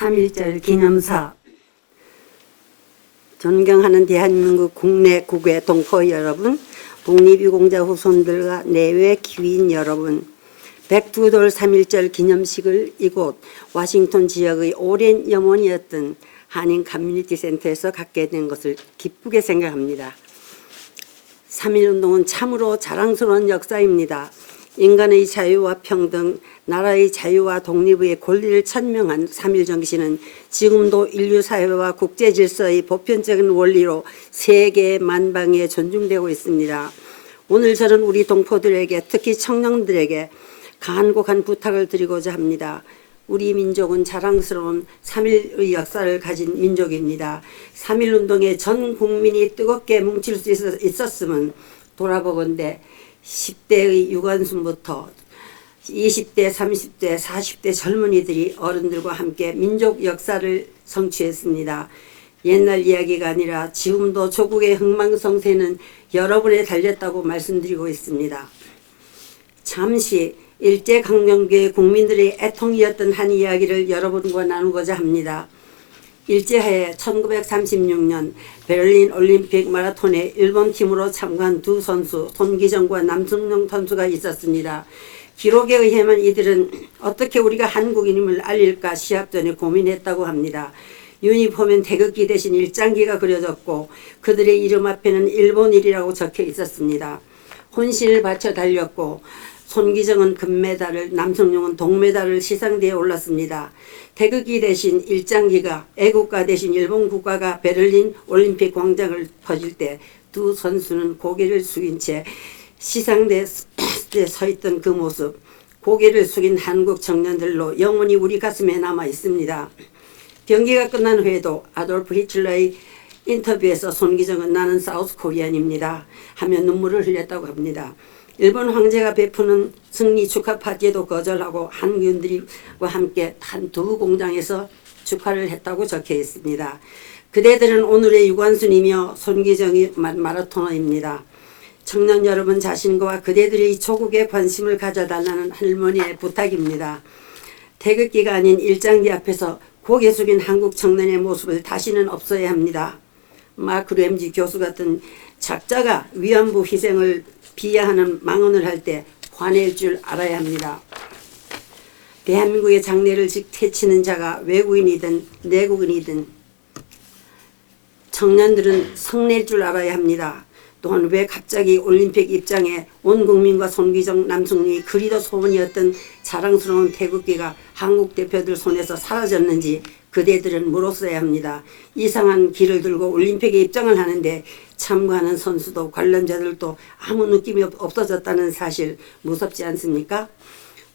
3.1절 기념사. 존경하는 대한민국 국내 국외 동포 여러분, 독립유공자 후손들과 내외 귀인 여러분, 백두돌 3.1절 기념식을 이곳 워싱턴 지역의 오랜 염원이었던 한인 커뮤니티 센터에서 갖게 된 것을 기쁘게 생각합니다. 3.1운동은 참으로 자랑스러운 역사입니다. 인간의 자유와 평등, 나라의 자유와 독립의 권리를 천명한 3.1 정신은 지금도 인류 사회와 국제 질서의 보편적인 원리로 세계 만방에 존중되고 있습니다. 오늘 저는 우리 동포들에게, 특히 청년들에게 간곡한 부탁을 드리고자 합니다. 우리 민족은 자랑스러운 3.1의 역사를 가진 민족입니다. 3.1운동에 전 국민이 뜨겁게 뭉칠 수 있었으면 돌아보건대 10대의 유관순부터 20대, 30대, 40대 젊은이들이 어른들과 함께 민족 역사를 성취했습니다. 옛날 이야기가 아니라 지금도 조국의 흥망성쇠는 여러분에 달렸다고 말씀드리고 있습니다. 잠시 일제강점기의 국민들의 애통이었던 한 이야기를 여러분과 나누고자 합니다. 일제하에 1936년 베를린 올림픽 마라톤에 일본 팀으로 참가한 두 선수 손기정과 남승용 선수가 있었습니다. 기록에 의하면 이들은 어떻게 우리가 한국인임을 알릴까 시합 전에 고민했다고 합니다. 유니폼엔 태극기 대신 일장기가 그려졌고 그들의 이름 앞에는 일본일이라고 적혀 있었습니다. 혼신을 바쳐 달렸고 손기정은 금메달을, 남성용은 동메달을 시상대에 올랐습니다. 태극기 대신 일장기가, 애국가 대신 일본 국가가 베를린 올림픽 광장을 퍼질 때 두 선수는 고개를 숙인 채 시상대에 서 있던 그 모습, 고개를 숙인 한국 청년들로 영원히 우리 가슴에 남아 있습니다. 경기가 끝난 후에도 아돌프 히틀러의 인터뷰에서 손기정은 나는 사우스 코리안입니다 하며 눈물을 흘렸다고 합니다. 일본 황제가 베푸는 승리 축하 파티에도 거절하고 한국인들과 함께 한 두 공장에서 축하를 했다고 적혀 있습니다. 그대들은 오늘의 유관순이며 손기정이 마라토너입니다. 청년 여러분 자신과 그대들의 조국에 관심을 가져달라는 할머니의 부탁입니다. 태극기가 아닌 일장기 앞에서 고개 숙인 한국 청년의 모습을 다시는 없어야 합니다. 마크 램지 교수 같은 작자가 위안부 희생을 비하하는 망언을 할 때 화낼 줄 알아야 합니다. 대한민국의 장래를 해치는 자가 외국인이든 내국인이든 청년들은 성낼 줄 알아야 합니다. 또한 왜 갑자기 올림픽 입장에 온 국민과 손기정, 남승용이 그리도 소문이었던 자랑스러운 태극기가 한국 대표들 손에서 사라졌는지 그대들은 물었어야 합니다. 이상한 길을 들고 올림픽에 입장을 하는데 참가하는 선수도 관련자들도 아무 느낌이 없어졌다는 사실 무섭지 않습니까?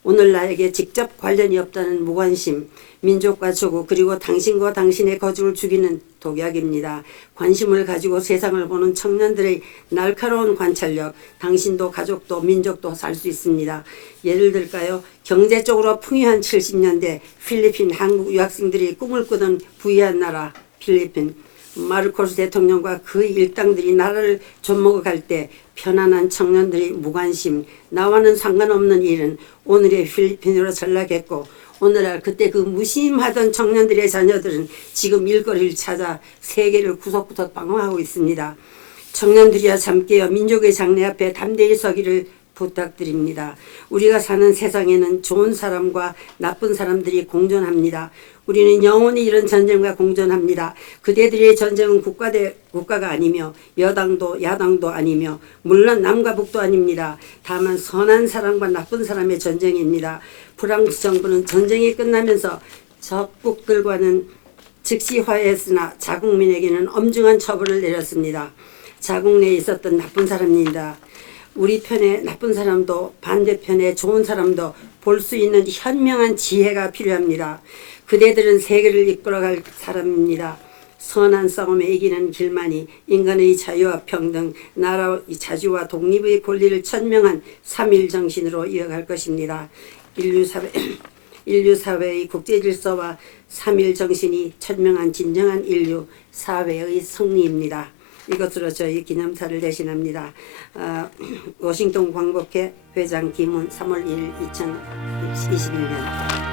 오늘 나에게 직접 관련이 없다는 무관심, 민족과 조국 그리고 당신과 당신의 거주를 죽이는 독약입니다. 관심을 가지고 세상을 보는 청년들의 날카로운 관찰력, 당신도 가족도 민족도 살 수 있습니다. 예를 들까요? 경제적으로 풍요한 70년대 필리핀 한국 유학생들이 꿈을 꾸던 부유한 나라 필리핀, 마르코스 대통령과 그의 일당들이 나라를 좀먹어갈 때 편안한 청년들의 무관심, 나와는 상관없는 일은 오늘의 필리핀으로 전락했고 오늘날 그때 그 무심하던 청년들의 자녀들은 지금 일거리를 찾아 세계를 구석구석 방황하고 있습니다. 청년들이야 잠깨어 민족의 장래 앞에 담대히 서기를 부탁드립니다. 우리가 사는 세상에는 좋은 사람과 나쁜 사람들이 공존합니다. 우리는 영원히 이런 전쟁과 공존합니다. 그대들의 전쟁은 국가가 아니며 여당도 야당도 아니며 물론 남과 북도 아닙니다. 다만 선한 사람과 나쁜 사람의 전쟁입니다. 프랑스 정부는 전쟁이 끝나면서 적국들과는 즉시 화해했으나 자국민에게는 엄중한 처벌을 내렸습니다. 자국 내에 있었던 나쁜 사람입니다. 우리 편에 나쁜 사람도 반대편에 좋은 사람도 볼 수 있는 현명한 지혜가 필요합니다. 그대들은 세계를 이끌어갈 사람입니다. 선한 싸움에 이기는 길만이 인간의 자유와 평등, 나라의 자주와 독립의 권리를 천명한 3.1 정신으로 이어갈 것입니다. 인류 사회의 국제 질서와 3.1 정신이 천명한 진정한 인류 사회의 승리입니다. 이것으로 저희 기념사를 대신합니다. 워싱턴 광복회 회장 김훈 3월 1일 2021년